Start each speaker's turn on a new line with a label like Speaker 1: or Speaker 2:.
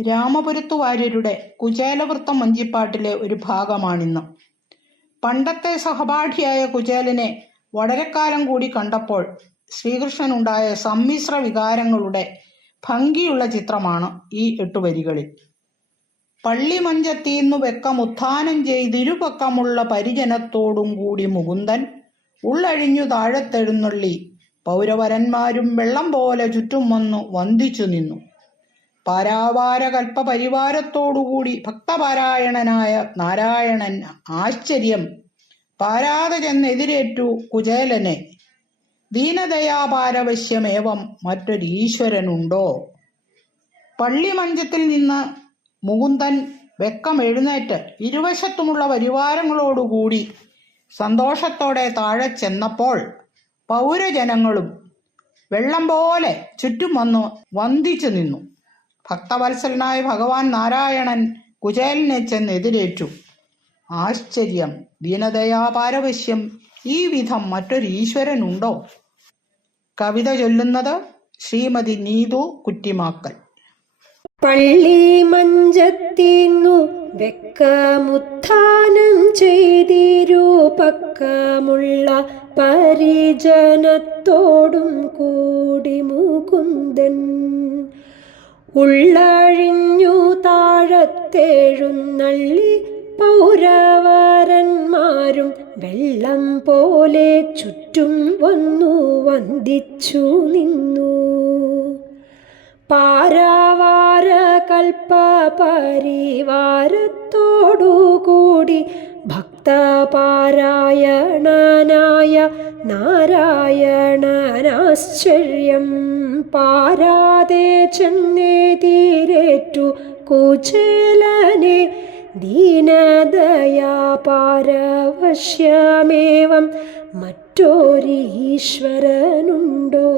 Speaker 1: രാമപുരത്തു വാര്യരുടെ കുചേലവൃത്തം വഞ്ചിപ്പാട്ടിലെ ഒരു ഭാഗമാണിന്ന്. പണ്ടത്തെ സഹപാഠിയായ കുചേലനെ വളരെക്കാലം കൂടി കണ്ടപ്പോൾ ശ്രീകൃഷ്ണനുണ്ടായ സമ്മിശ്ര വികാരങ്ങളുടെ ഭംഗിയുള്ള ചിത്രമാണ് ഈ എട്ടുവരികളിൽ. പള്ളി മഞ്ചത്തിന്നു വെക്കമുത്ഥാനം ചെയ്തിരുപക്കമുള്ള പരിജനത്തോടും കൂടി മുകുന്ദൻ ഉള്ളഴിഞ്ഞു താഴത്തെഴുന്നള്ളി പൗരവരന്മാരും വെള്ളം പോലെ ചുറ്റും വന്നു വന്ദിച്ചു നിന്നു. പാരാവാര കൽപ്പപരിവാരത്തോടുകൂടി ഭക്തപാരായണനായ നാരായണൻ ആശ്ചര്യം പാരാതെ ചെന്നെതിരേറ്റു കുചേലനെ ദീനദയാപാരവശ്യമേവം മറ്റൊരീശ്വരനുണ്ടോ? പള്ളിമഞ്ചത്തിൽ നിന്ന് മുകുന്ദൻ വെക്കം എഴുന്നേറ്റ് ഇരുവശത്തുമുള്ള പരിവാരങ്ങളോടുകൂടി സന്തോഷത്തോടെ താഴെ ചെന്നപ്പോൾ പൗരജനങ്ങളും വെള്ളം പോലെ ചുറ്റും വന്നു വന്ദിച്ചു നിന്നു. ഭക്തവത്സലനായ ഭഗവാൻ നാരായണൻ കുചേലിനെ ചെന്ന് എതിരേറ്റു. ആശ്ചര്യം. ദീനദയാപാരവശ്യം. ഈ വിധം മറ്റൊരു ഈശ്വരനുണ്ടോ? കവിത ചൊല്ലുന്നത് ശ്രീമതി നീതു കുറ്റിമാക്കൽ.
Speaker 2: പള്ളി മഞ്ചത്തിന്നു വെക്കമുത്ഥാനം ചെയ്തിരൂപക്കമുള്ള പരിജനത്തോടും കൂടി മുകുന്ദൻ. ഉള്ളഴിഞ്ഞു താഴത്തെഴുന്നള്ളി പൗരവരന്മാരും വെള്ളം പോലെ ചുറ്റും വന്നു വന്ദിച്ചു നിന്നു. പാരാവാര കൽപ്പ പരിവാരത്തോടുകൂടി ഭക്തപാരായണനായ നാരായണനാശ്ചര്യം പാരാതെ ചെന്നെതിരേറ്റു കുചേലനെ ദീനദയാപാരവശ്യമേവം മറ്റൊരീശ്വരനുണ്ടോ?